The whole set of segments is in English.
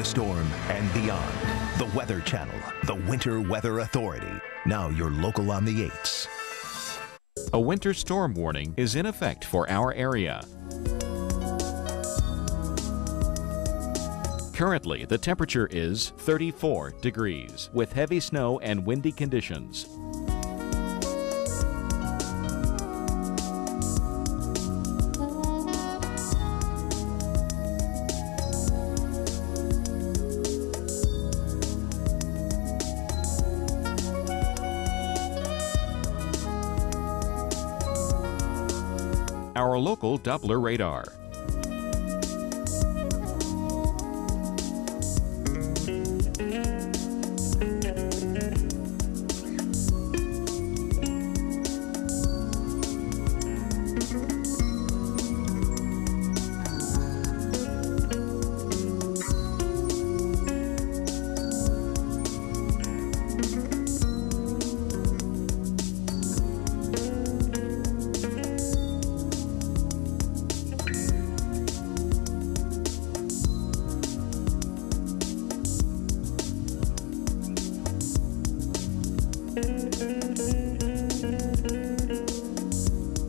the storm and beyond. The Weather Channel, the Winter Weather Authority. Now your local on the 8s. A winter storm warning is in effect for our area. Currently, the temperature is 34 degrees with heavy snow and windy conditions. Our local Doppler radar.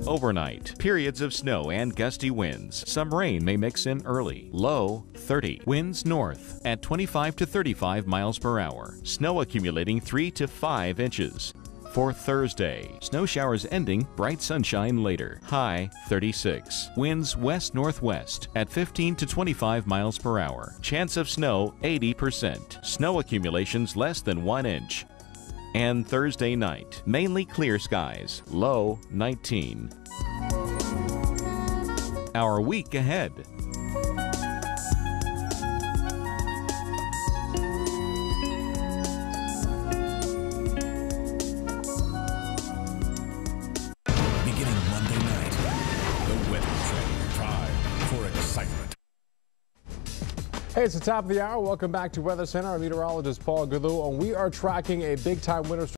Overnight, periods of snow and gusty winds. Some rain may mix in early. Low 30. Winds north at 25 to 35 miles per hour. Snow accumulating 3 to 5 inches. For Thursday, snow showers ending, bright sunshine later. High 36. Winds west-northwest at 15 to 25 miles per hour. Chance of snow 80%. Snow accumulations less than 1 inch. And Thursday night, mainly clear skies. Low 19. Our week ahead. Beginning Monday night, the Weather Channel. Time for excitement. Hey, it's the top of the hour. Welcome back to Weather Center. Our meteorologist Paul Galou, and we are tracking a big-time winter storm.